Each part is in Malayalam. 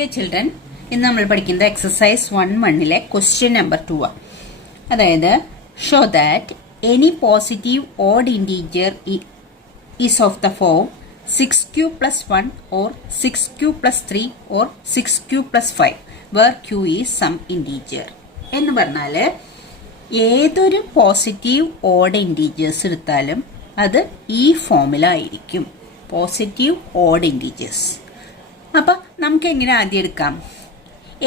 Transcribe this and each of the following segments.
ഡിയർ ചിൽഡ്രൻ, ഇന്ന് നമ്മൾ പഠിക്കുന്നത് എക്സസൈസ് 1.1 ക്വസ്റ്റ്യൻ നമ്പർ 2 ആണ്. അതായത് show that any positive odd integer is of the form 6q plus 1 or 6q plus 3 or 6q plus 5 where q is some integer. എന്ന് പറഞ്ഞാൽ ഏതൊരു പോസിറ്റീവ് ഓഡ് ഇൻറ്റീജേഴ്സ് എടുത്താലും അത് ഈ ഫോമിലായിരിക്കും, പോസിറ്റീവ് ഓഡ് ഇൻറ്റീജേഴ്സ്. അപ്പം നമുക്ക് എങ്ങനെ ആദ്യം എടുക്കാം?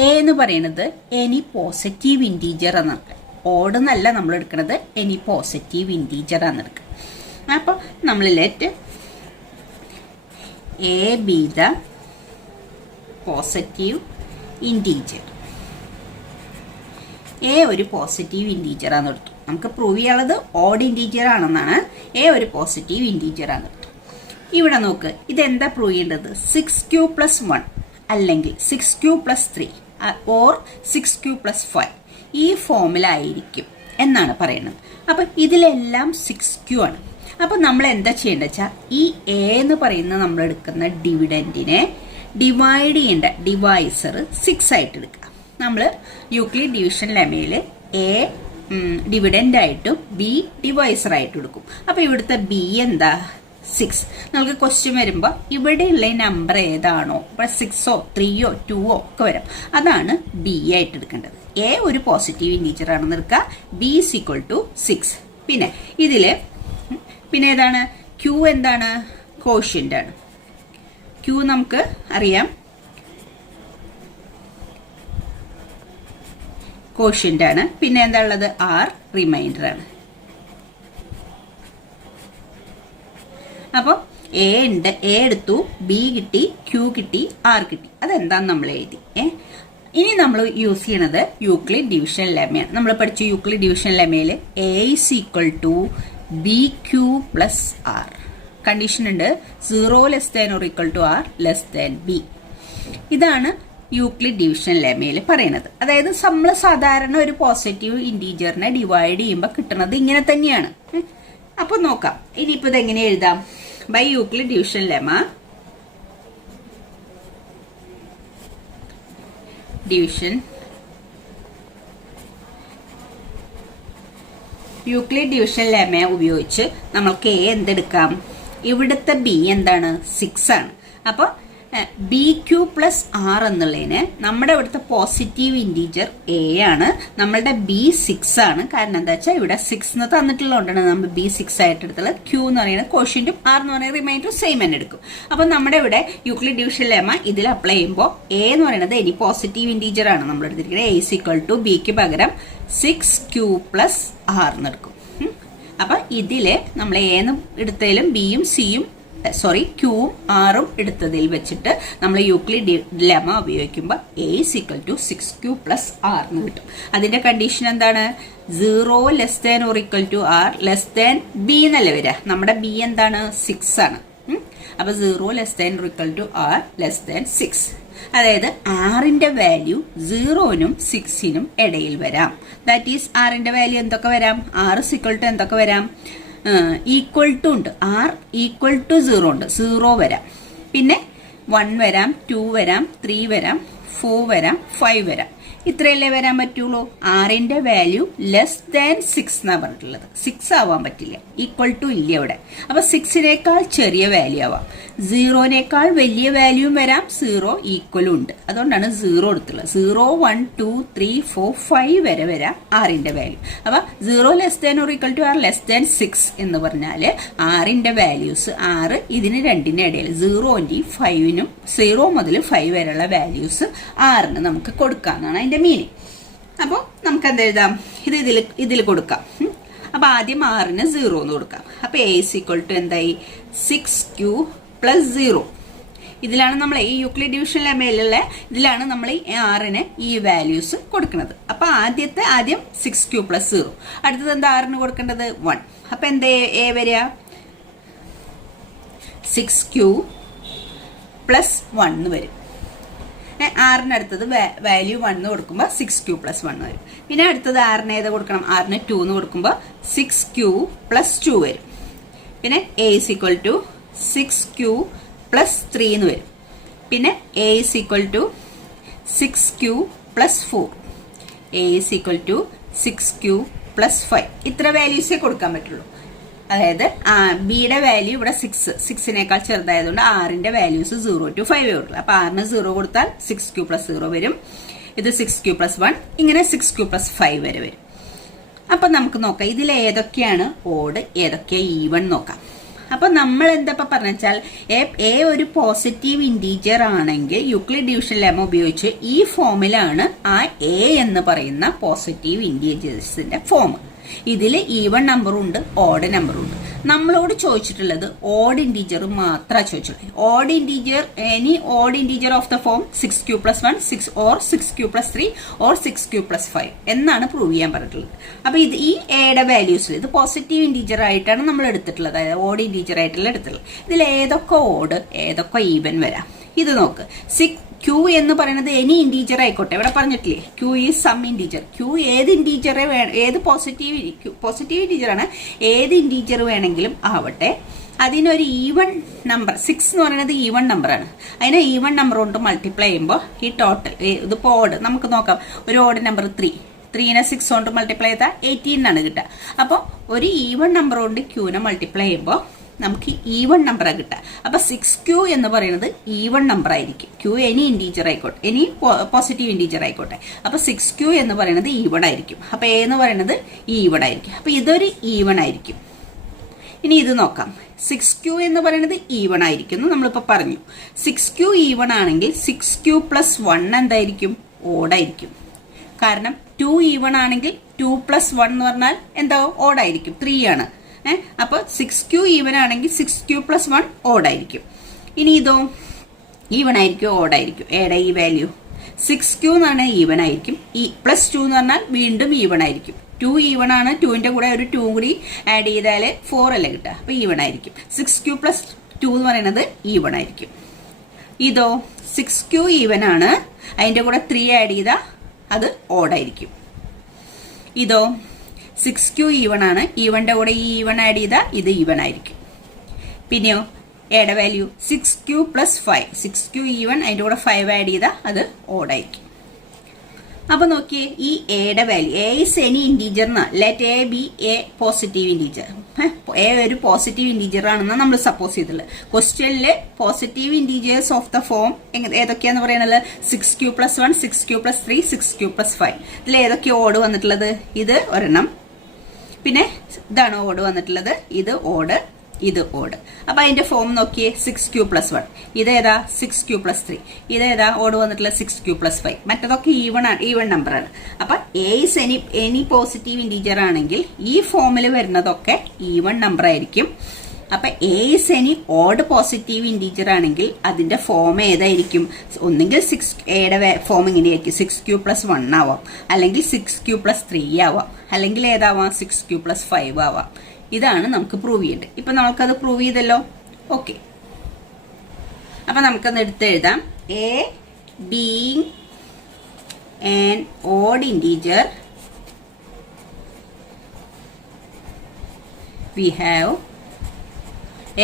എ എന്ന് പറയുന്നത് എനി പോസിറ്റീവ് ഇൻറ്റീജർ എന്ന് എടുക്കാം. ഓഡ് എന്നല്ല നമ്മൾ എടുക്കുന്നത്, എനി പോസിറ്റീവ് ഇൻറ്റീജർ ആണ് എടുക്കുക. അപ്പം നമ്മൾ let a B the positive integer. A ഒരു പോസിറ്റീവ് ഇൻറ്റീജർ ആണെന്ന് എടുത്തു. നമുക്ക് പ്രൂവ് ചെയ്യാനുള്ളത് ഓഡ് ഇൻറ്റീജർ ആണെന്നാണ്. എ ഒരു പോസിറ്റീവ് ഇൻറ്റീജർ ആണെന്ന് എടുത്തു. ഇവിടെ നോക്ക്, ഇതെന്താ പ്രൂവ് ചെയ്യേണ്ടത്? 6q plus 1 അല്ലെങ്കിൽ 6q plus 3 or 6q plus 5 ഈ ഫോമിലായിരിക്കും എന്നാണ് പറയുന്നത്. അപ്പം ഇതിലെല്ലാം 6q ആണ്. അപ്പം നമ്മൾ എന്താ ചെയ്യേണ്ടത് വെച്ചാൽ ഈ എ എന്ന് പറയുന്ന നമ്മൾ എടുക്കുന്ന ഡിവിഡൻറ്റിനെ ഡിവൈഡ് ചെയ്യേണ്ട ഡിവൈസർ 6 ആയിട്ട് എടുക്കുക. നമ്മൾ യൂക്ലിഡ് ഡിവിഷൻ ലെമയിൽ എ ഡിവിഡൻ്റ് ആയിട്ടും ബി ഡിവൈസർ ആയിട്ടും എടുക്കും. അപ്പം ഇവിടുത്തെ ബി എന്താ? 6. നമുക്ക് ക്വസ്റ്റ്യൻ വരുമ്പോൾ ഇവിടെയുള്ള നമ്പർ ഏതാണോ, ഇപ്പോൾ 6ഓ 3ഓ 2ഓ ഒക്കെ വരാം, അതാണ് ബി ആയിട്ട് എടുക്കേണ്ടത്. എ ഒരു പോസിറ്റീവ് ഇൻറ്റീജർ ആണെന്ന് എടുക്കുക, ബി ഈസ് ഈക്വൽ ടു 6. പിന്നെ ഇതിൽ പിന്നെ ഏതാണ്? ക്യൂ എന്താണ്? കോഷ്യൻ്റ് ആണ്. ക്യൂ നമുക്ക് അറിയാം, കോഷ്യൻ്റ് ആണ്. പിന്നെ എന്താ ഉള്ളത്? ആർ റിമൈൻഡർ ആണ്. അപ്പോൾ എ ഉണ്ട്, എ എടുത്തു, ബി കിട്ടി, ക്യൂ കിട്ടി, ആർ കിട്ടി. അതെന്താന്ന് നമ്മൾ എഴുതി. ഇനി നമ്മൾ യൂസ് ചെയ്യണത് യൂക്ലിഡ് ഡിവിഷൻ ലെമയാണ്. നമ്മൾ പഠിച്ച യൂക്ലിഡ് ഡിവിഷൻ ലെമയിൽ a is equal to b q plus r. Condition ഉണ്ട്, 0 less than or equal to r less than b. ഇതാണ് യൂക്ലിഡ് ഡിവിഷൻ ലെമയിൽ പറയുന്നത്. അതായത് നമ്മൾ സാധാരണ ഒരു പോസിറ്റീവ് ഇൻറ്റീജറിനെ ഡിവൈഡ് ചെയ്യുമ്പോൾ കിട്ടുന്നത് ഇങ്ങനെ തന്നെയാണ്. അപ്പോൾ നോക്കാം ഇനിയിപ്പോൾ ഇതെങ്ങനെ എഴുതാം? By Euclid division lemma, Euclid division lemma ഉപയോഗിച്ച് നമ്മൾക്ക് എ എന്തെടുക്കാം? ഇവിടുത്തെ ബി എന്താണ്? 6 ആണ്. അപ്പോൾ ബി ക്യൂ പ്ലസ് ആർ എന്നുള്ളതിന് നമ്മുടെ ഇവിടുത്തെ പോസിറ്റീവ് ഇൻറ്റീജർ എ ആണ്, നമ്മളുടെ ബി 6 ആണ്. കാരണം എന്താ വെച്ചാൽ ഇവിടെ 6 എന്ന് തന്നിട്ടുള്ളതുകൊണ്ടാണ് നമ്മൾ ബി 6 ആയിട്ട് എടുത്തുള്ളത്. ക്യൂ എന്ന് പറയുന്നത് കോഷ്യന്റും ആർ എന്ന് പറയുന്നത് റിമൈൻഡറും സെയിം തന്നെ എടുക്കും. അപ്പം നമ്മുടെ ഇവിടെ യൂക്ലിഡ് ഡിവിഷൻ ലെമ ഇതിൽ അപ്ലൈ ചെയ്യുമ്പോൾ എ എന്ന് പറയുന്നത് ഇനി പോസിറ്റീവ് ഇൻറ്റീജർ ആണ് നമ്മൾ എടുത്തിരിക്കുന്നത്. എ ഈസ് ഈക്വൽ ടു ബിക്ക് പകരം 6q പ്ലസ് ആർ എന്ന് എടുക്കും. അപ്പം ഇതിൽ നമ്മൾ എ എന്ന് എടുത്തതിലും ബിയും സിയും ക്യൂവും ആറും എടുത്തതിൽ വെച്ചിട്ട് നമ്മൾ യൂക്ലിഡ് ലെമ ഉപയോഗിക്കുമ്പോൾ a is equal to 6q plus r എന്ന് കിട്ടും. അതിന്റെ കണ്ടീഷൻ എന്താണ്? 0 less than or equal to r less than b എന്നല്ലേ വരിക. നമ്മുടെ ബി എന്താണ്? 6 ആണ്. അപ്പൊ 0 less than or equal to r less than 6. അതായത് ആറിന്റെ വാല്യൂ 0നും 6നും ഇടയിൽ വരാം. ദാറ്റ് ഈസ് ആറിന്റെ വാല്യൂ എന്തൊക്കെ വരാം? ആർ ഈക്വൽ ടു എന്തൊക്കെ വരാം? ഈക്വൽ ടു ഉണ്ട്, ആർ ഈക്വൽ ടു 0 ഉണ്ട്, 0 വരാം. പിന്നെ 1 വരാം, 2 വരാം, 3 വരാം, 4 വരാം, 5 വരാം. ഇത്രയല്ലേ വരാൻ പറ്റുള്ളൂ. ആറിന്റെ വാല്യൂ ലെസ് ദാൻ 6 എന്നാണ് പറഞ്ഞിട്ടുള്ളത്. 6 ആവാൻ പറ്റില്ല, ഈക്വൽ ടു ഇല്ല ഇവിടെ. അപ്പൊ 6നേക്കാൾ ചെറിയ വാല്യൂ ആവാം, 0നേക്കാൾ വലിയ വാല്യൂവും വരാം, 0 ഈക്വലും ഉണ്ട്. അതുകൊണ്ടാണ് 0 എടുത്തുള്ളത്. 0, 1, 2, 3, 4, 5 വരെ വരാം ആറിന്റെ വാല്യൂ. അപ്പൊ 0 less than or equal to r less than 6 എന്ന് പറഞ്ഞാല് ആറിന്റെ വാല്യൂസ് 6 ഇതിന് രണ്ടിന്റെ ഇടയിൽ 0ന്റെയും 5നും 0 മുതൽ 5 വരെയുള്ള വാല്യൂസ് 6ന് നമുക്ക് കൊടുക്കാന്നാണ് അതിന്റെ മീനിങ്. അപ്പോൾ നമുക്ക് എന്ത് എഴുതാം? ഇതിൽ കൊടുക്കാം. അപ്പൊ ആദ്യം ആറിന് 0 എന്ന് കൊടുക്കാം. അപ്പൊ എ ഈസ് ഈക്വൽ ടു എന്തായി? 6q plus 0. ഇതിലാണ് നമ്മൾ ഈ യൂക്ലിഡ് ഡിവിഷൻ ലെമയിലുള്ള ഇതിലാണ് നമ്മൾ ഈ ആറിന് ഈ വാല്യൂസ് കൊടുക്കുന്നത്. അപ്പൊ ആദ്യം 6q പ്ലസ് 0. അടുത്തത് എന്താ? ആറിന് കൊടുക്കേണ്ടത് 1. അപ്പൊ എന്താ എ വരിക? 6q പ്ലസ് 1 എന്ന് വരും. ആറിന് അടുത്തത് വാല്യൂ 1 കൊടുക്കുമ്പോൾ 6q പ്ലസ് 1 വരും. പിന്നെ അടുത്തത് ആറിന് ഏത് കൊടുക്കണം? ആറിന് 2 എന്ന് കൊടുക്കുമ്പോൾ 6q പ്ലസ് 2 വരും. പിന്നെ a is equal to 6q plus 3 എന്ന് വരും. പിന്നെ a is equal to 6q + 4. a is equal to 6q + 5. ഇത്ര വാല്യൂസേ കൊടുക്കാൻ പറ്റുള്ളൂ. അതായത് ബിയുടെ വാല്യൂ ഇവിടെ 6നേക്കാൾ ചെറുതായതുകൊണ്ട് ആറിന്റെ വാല്യൂസ് 0 to 5 കൊടുക്കും. അപ്പൊ ആറിന് 0 കൊടുത്താൽ 6q + 0 വരും. ഇത് 6q + 1, ഇങ്ങനെ 6q + 5 വരെ വരും. അപ്പൊ നമുക്ക് നോക്കാം ഇതിൽ ഏതൊക്കെയാണ് ഓഡ് ഏതൊക്കെയാണ് ഈവൺ നോക്കാം. അപ്പൊ നമ്മൾ എന്താ പറഞ്ഞാൽ എ ഒരു പോസിറ്റീവ് ഇൻറ്റീജർ ആണെങ്കിൽ യൂക്ലിഡ് ഡിവിഷൻ ലെമ്മ ഉപയോഗിച്ച് ഈ ഫോമിലാണ് ആ എ എന്ന് പറയുന്ന പോസിറ്റീവ് ഇൻറ്റീജേഴ്സിന്റെ ഫോം. ഇതിൽ ഈവൺ നമ്പറും ഉണ്ട് ഓഡ് നമ്പറും ഉണ്ട്. നമ്മളോട് ചോദിച്ചിട്ടുള്ളത് ഓഡ് ഇൻറ്റീജർ മാത്രമാണ് ചോദിച്ചിട്ടുള്ളത്. Odd integer any odd integer of the form 6q + 1 6 or 6q + 3 or 6q + 5 എന്നാണ് പ്രൂവ് ചെയ്യാൻ പറഞ്ഞിട്ടുള്ളത്. അപ്പൊ ഇത് ഈ എയുടെ വാല്യൂസിൽ ഇത് പോസിറ്റീവ് ഇൻറ്റീജർ ആയിട്ടാണ് നമ്മൾ എടുത്തിട്ടുള്ളത്, അതായത് ഓഡ് ഇൻറ്റീജർ ആയിട്ടുള്ള എടുത്തിട്ടുള്ളത്. ഇതിൽ ഏതൊക്കെ ഓഡ് ഏതൊക്കെ ഈവൻ വരാം. ഇത് നോക്ക്, ക്യൂ എന്ന് പറയുന്നത് എനി ഇൻറ്റീജർ ആയിക്കോട്ടെ. ഇവിടെ പറഞ്ഞിട്ടില്ലേ q is some integer. Q ഏത് ഇൻറ്റീജറെ ഏത് പോസിറ്റീവ് ഇൻറ്റീജർ ആണ്, ഏത് ഇൻറ്റീജർ വേണമെങ്കിലും ആവട്ടെ. അതിനൊരു ഈവൺ നമ്പർ 6 എന്ന് പറയുന്നത് ഈവൺ നമ്പറാണ്. അതിനെ ഈവൺ നമ്പർ കൊണ്ട് മൾട്ടിപ്ലൈ ചെയ്യുമ്പോൾ ഈ ടോട്ടൽ ഇതിപ്പോൾ ഓഡ് നമുക്ക് നോക്കാം. ഒരു ഓഡ് നമ്പർ 3നെ 6 കൊണ്ട് മൾട്ടിപ്ലൈ ചെയ്താൽ 18 ആണ് കിട്ടുക. അപ്പോൾ ഒരു ഈവൺ നമ്പർ കൊണ്ട് ക്യൂനെ മൾട്ടിപ്ലൈ ചെയ്യുമ്പോൾ നമുക്ക് ഈവൺ നമ്പറാണ് കിട്ടുക. അപ്പൊ 6q എന്ന് പറയുന്നത് ഈവൺ നമ്പർ ആയിരിക്കും. ക്യൂ എനി ഇൻറ്റീജർ ആയിക്കോട്ടെ, എനി പോസിറ്റീവ് ഇൻറ്റീജർ ആയിക്കോട്ടെ. അപ്പൊ 6q എന്ന് പറയുന്നത് ഈവൺ ആയിരിക്കും. അപ്പൊ എ എന്ന് പറയുന്നത് ഈവൺ ആയിരിക്കും. അപ്പൊ ഇതൊരു ഈവൺ ആയിരിക്കും. ഇനി ഇത് നോക്കാം. 6q എന്ന് പറയുന്നത് ഈവൺ ആയിരിക്കും നമ്മളിപ്പോ പറഞ്ഞു. 6q ഈവൺ ആണെങ്കിൽ 6q + 1 എന്തായിരിക്കും? ഓഡായിരിക്കും. കാരണം 2 ഈവൺ ആണെങ്കിൽ 2 + 1 എന്ന് പറഞ്ഞാൽ എന്താ? ഓഡായിരിക്കും. 3 ആണ്. അപ്പൊ 6q ഈവൻ ആണെങ്കിൽ 6q + 1 ഓഡായിരിക്കും. ഇനി ഇതോ ഈവൺ ആയിരിക്കും ഓഡായിരിക്കും. എയുടെ ഈ വാല്യൂ 6q എന്നാണ് ഈവൻ ആയിരിക്കും. +2 എന്ന് പറഞ്ഞാൽ വീണ്ടും ഈവൺ ആയിരിക്കും. 2 ഈവൺ ആണ്. 2ന്റെ കൂടെ ഒരു 2 കൂടി ആഡ് ചെയ്താൽ 4 അല്ലേ കിട്ടുക. അപ്പൊ ഈവൺ ആയിരിക്കും. 6q + 2 എന്ന് പറയുന്നത് ഈവൺ ആയിരിക്കും. ഇതോ 6q ഈവൻ ആണ്. അതിന്റെ കൂടെ 3 ആഡ് ചെയ്താൽ അത് ഓഡായിരിക്കും. ഇതോ 6q ഈവൺ ആണ്. ഈവന്റെ കൂടെ ഈ ഈവൺ ആഡ് ചെയ്താൽ ഇത് ഈവൺ ആയിരിക്കും. പിന്നെയോ എയുടെ വാല്യൂ 6q + 5. 6q ഈവൺ, അതിന്റെ കൂടെ 5 ആഡ് ചെയ്താൽ അത് ഓഡായിരിക്കും. അപ്പൊ നോക്കിയേ ഈ എയുടെ value a is any integer എന്നാ. Let a be a positive integer. A ഒരു പോസിറ്റീവ് ഇൻറ്റീജർ ആണെന്ന് നമ്മൾ സപ്പോസ് ചെയ്തിട്ടുള്ളത്. ക്വസ്റ്റ്യനില് positive integers of the form ഏതൊക്കെയാന്ന് പറയുന്നത് 6q + 1 6q + 3 6q + 5. ഇതിൽ ഏതൊക്കെയാണ് ഓഡ് വന്നിട്ടുള്ളത്? ഇത് ഒരെണ്ണം. പിന്നെ ഇതാണ് ഓഡ് വന്നിട്ടുള്ളത്. ഇത് ഓഡ്, ഇത് ഓഡ്. അപ്പൊ അതിന്റെ ഫോം നോക്കിയേ 6q + 1. ഇതേതാ? 6q + 3. ഇതേതാ? ഓഡ് വന്നിട്ടുള്ള 6q + 5. മറ്റതൊക്കെ ഈവൺ നമ്പറാണ്. അപ്പൊ A is any positive integer ആണെങ്കിൽ ഈ ഫോമിൽ വരുന്നതൊക്കെ ഈവൺ നമ്പർ ആയിരിക്കും. അപ്പൊ A is any odd positive integer ആണെങ്കിൽ അതിന്റെ ഫോം ഏതായിരിക്കും? ഒന്നുകിൽ എയുടെ ഫോം ഇങ്ങനെയായിരിക്കും 6q + 1 ആവാം, അല്ലെങ്കിൽ 6q + 3 ആവാം, അല്ലെങ്കിൽ ഏതാവാം 6q + 5 ആവാം. ഇതാണ് നമുക്ക് പ്രൂവ് ചെയ്യേണ്ടത്. ഇപ്പൊ നമുക്കത് പ്രൂവ് ചെയ്തല്ലോ. ഓക്കെ, അപ്പൊ നമുക്കത് എടുത്തെഴുതാം. A being an odd integer, we have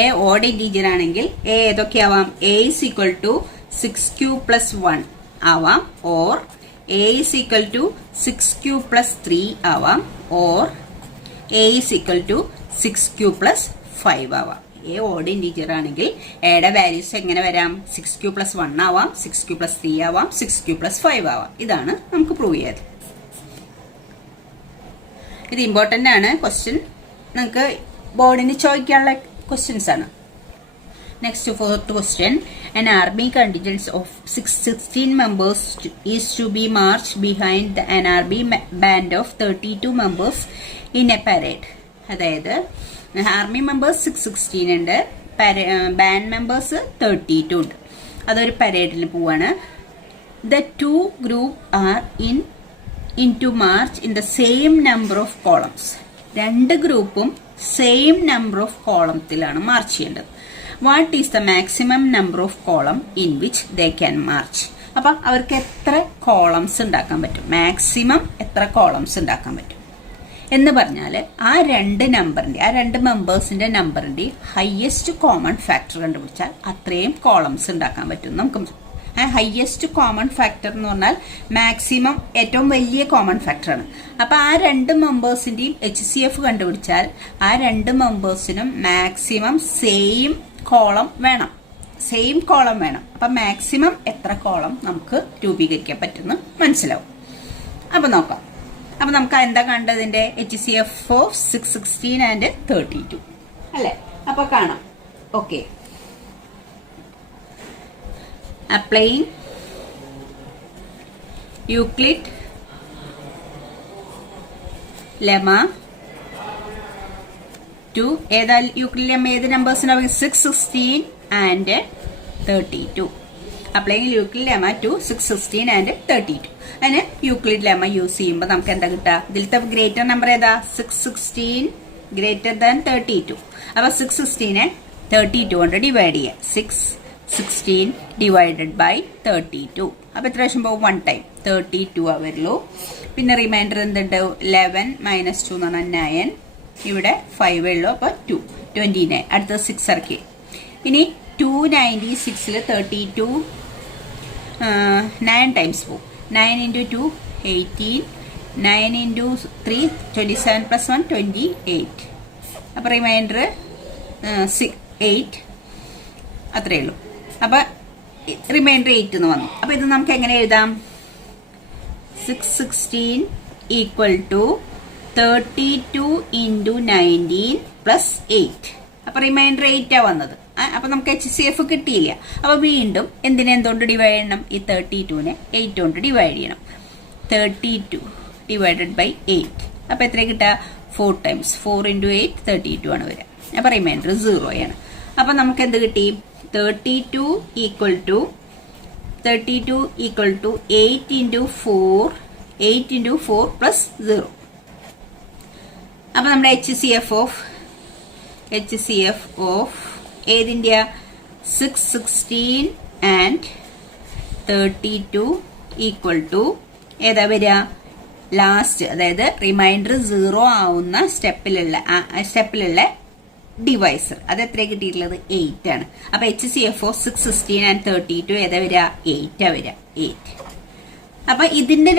a odd integer ആണെങ്കിൽ എ ഏതൊക്കെയാവാം? A is equal to 6q + 1 ആവാം, or a is equal to 6q + 3 ആവാം, or a is equal to 6q + 5 ആവാം. എ ഓഡ് ഇൻറ്റീജർ ആണെങ്കിൽ എയുടെ വാല്യൂസ് എങ്ങനെ വരാം? 6q + 1 ആവാം, 6q + 3 ആവാം, 6q + 5 ആവാം. ഇതാണ് നമുക്ക് പ്രൂവ് ചെയ്യാത്. ഇത് ഇമ്പോർട്ടന്റ് ആണ്. ക്വസ്റ്റ്യൻ നിങ്ങൾക്ക് ബോർഡിന് ചോദിക്കാനുള്ള ക്വസ്റ്റ്യൻസ് ആണ്. Next, fourth question. An army contingent of 16 members is to be marched behind an army band of 32 members in a parade. അതായത് ആർമി മെമ്പേഴ്സ് 16 ഉണ്ട്, ബാൻഡ് മെമ്പേഴ്സ് 32 ഉണ്ട്. അതൊരു പരേഡിന് പോവാണ്. The two group are into march in the same number of columns. രണ്ട് ഗ്രൂപ്പും സെയിം നമ്പർ ഓഫ് കോളത്തിലാണ് മാർച്ച് ചെയ്യേണ്ടത്. What is the maximum number of column in which they can March? അപ്പൊ അവർക്ക് എത്ര കോളംസ് ഉണ്ടാക്കാൻ പറ്റും? മാക്സിമം എത്ര കോളംസ് ഉണ്ടാക്കാൻ പറ്റും എന്ന് പറഞ്ഞാൽ ആ രണ്ട് മെമ്പേഴ്സിന്റെ നമ്പറിന്റെ ഹയസ്റ്റ് കോമൺ ഫാക്ടർ കണ്ടുപിടിച്ചാൽ അത്രയും കോളംസ് ഉണ്ടാക്കാൻ പറ്റും നമുക്ക് ഹയസ്റ്റ് കോമൺ ഫാക്ടർ എന്ന് പറഞ്ഞാൽ മാക്സിമം ഏറ്റവും വലിയ കോമൺ ഫാക്ടറാണ്. അപ്പൊ ആ രണ്ട് മെമ്പേഴ്സിന്റെയും HCF കണ്ടുപിടിച്ചാൽ ആ രണ്ട് മെമ്പേഴ്സിനും മാക്സിമം സെയിം കോളം വേണം. അപ്പൊ മാക്സിമം എത്ര കോളം നമുക്ക് രൂപീകരിക്കാൻ പറ്റുമെന്ന് മനസ്സിലാവും. അപ്പൊ നോക്കാം. അപ്പൊ നമുക്ക് എന്താ കണ്ടതിന്റെ HCF ഓഫ് 616 and 32 അല്ലെ? അപ്പൊ കാണാം. Okay, applying Euclid lemma to ഏതാ യൂക്ലിഡ് ലെമ്മ ഏത് നമ്പേഴ്സിനാണ്? 616 and 32. Applying Euclid lemma to 616 and 32. അതിന് യൂക്ലിഡ് ലെമ്മ യൂസ് ചെയ്യുമ്പോൾ നമുക്ക് എന്താ കിട്ടുക? ഇതിലത്തെ ഗ്രേറ്റർ നമ്പർ ഏതാ? 616 ഗ്രേറ്റർ ദാൻ 32. അപ്പൊ 616 32 കൊണ്ട് ഡിവൈഡ് ചെയ്യാം. 616 ഡിവൈഡഡ് ബൈ 32. അപ്പൊ എത്ര പ്രാവശ്യം പോകും? 1 ടൈം. 32 വരുള്ളൂ. പിന്നെ റിമൈൻഡർ എന്തുണ്ട്? 11 - 2 എന്ന് പറഞ്ഞാൽ 9. ഇവിടെ 5 ഉള്ളൂ. അപ്പൊ 2 29. അടുത്തത് 6 ഇറക്കി. ഇനി 296 32 9 ടൈംസ് പോകും. 9 × 2 18. 9 × 3 27 + 1 28. അപ്പൊ റിമൈൻഡർ 8 അത്രേ ഉള്ളൂ. അപ്പൊ റിമൈൻഡർ 8 എന്ന് വന്നു. അപ്പൊ ഇത് നമുക്ക് എങ്ങനെ എഴുതാം? 616 = 32 × 19 + 8. അപ്പൊ റിമൈൻഡർ 8 ആ വന്നത്. അപ്പൊ നമുക്ക് HCF കിട്ടിയില്ല. അപ്പൊ വീണ്ടും എന്തുകൊണ്ട് ഡിവൈഡ് ചെയ്യണം? ഈ 32നെ 8 കൊണ്ട് ഡിവൈഡ് ചെയ്യണം. 32 ഡിവൈഡഡ് ബൈ 8. അപ്പൊ എത്ര കിട്ടുക? 4 ടൈംസ്. 4 × 8 32 ആണ് വരിക. അപ്പൊ റിമൈൻഡർ 0 ആണ്. അപ്പൊ നമുക്ക് എന്ത് കിട്ടി? 32 = 8 × 4 8 × 4 + 0. അപ്പൊ നമ്മുടെ HCF ഓഫ് ഏതിന്റെ? 616 and 32 = ഏതാ വരിക? ലാസ്റ്റ്, അതായത് റിമൈൻഡർ 0 ആവുന്ന സ്റ്റെപ്പിലുള്ള ഡിവൈസർ. അത് എത്ര കിട്ടിയിട്ടുള്ളത്? 8 ആണ്. അപ്പൊ HCF ഓഫ് 616 and 32 ഏതാ വരിക? 8 ആ വരിക. 8. അപ്പൊ ഇതിന്റെ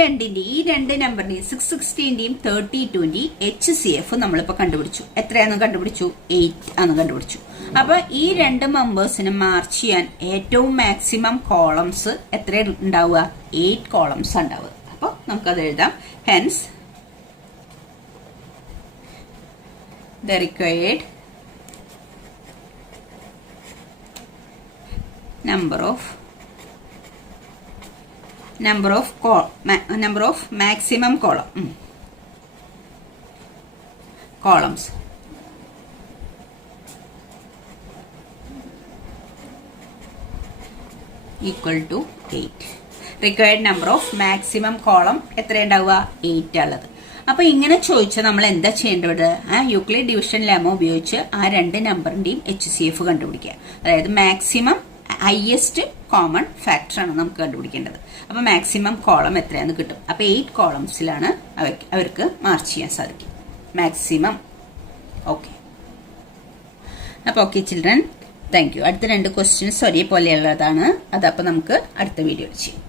ഈ രണ്ട് നമ്പറിന്റെയും 616ന്റെയും 32ന്റെയും HCF നമ്മളിപ്പോ കണ്ടുപിടിച്ചു. എത്രയാന്ന് കണ്ടുപിടിച്ചു? 8 ആന്ന് കണ്ടുപിടിച്ചു. അപ്പൊ ഈ രണ്ട് മെമ്പേഴ്സിന് മാർച്ച് ചെയ്യാൻ ഏറ്റവും മാക്സിമം കോളംസ് എത്ര ഉണ്ടാവുക? 8 കോളംസ് ഉണ്ടാവുക. അപ്പൊ നമുക്കത് എഴുതാം. Hence the required number of maximum columns equal to 8. Required number of maximum column എത്ര ഉണ്ടാവുക? 8 ഉള്ളത്. അപ്പൊ ഇങ്ങനെ ചോദിച്ചാൽ നമ്മൾ എന്താ ചെയ്യേണ്ടത്? യൂക്ലിഡ് ഡിവിഷൻ ലെമ്മ ഉപയോഗിച്ച് ആ രണ്ട് നമ്പറിന്റെയും HCF കണ്ടുപിടിക്കുക. അതായത് മാക്സിമം ഹയസ്റ്റ് കോമൺ ഫാക്ടർ ആണ് നമുക്ക് കണ്ടുപിടിക്കേണ്ടത്. അപ്പൊ മാക്സിമം കോളം എത്രയാന്ന് കിട്ടും. അപ്പൊ 8 കോളംസിലാണ് അവർക്ക് മാർച്ച് ചെയ്യാൻ സാധിക്കും മാക്സിമം. ഓക്കെ, അപ്പൊ ഓക്കെ ചിൽഡ്രൻ, താങ്ക് യു. അടുത്ത രണ്ട് ക്വസ്റ്റ്യൻസ് ഒരേപോലെയുള്ളതാണ്. അതപ്പോൾ നമുക്ക് അടുത്ത വീഡിയോയിൽ ചെയ്യാം.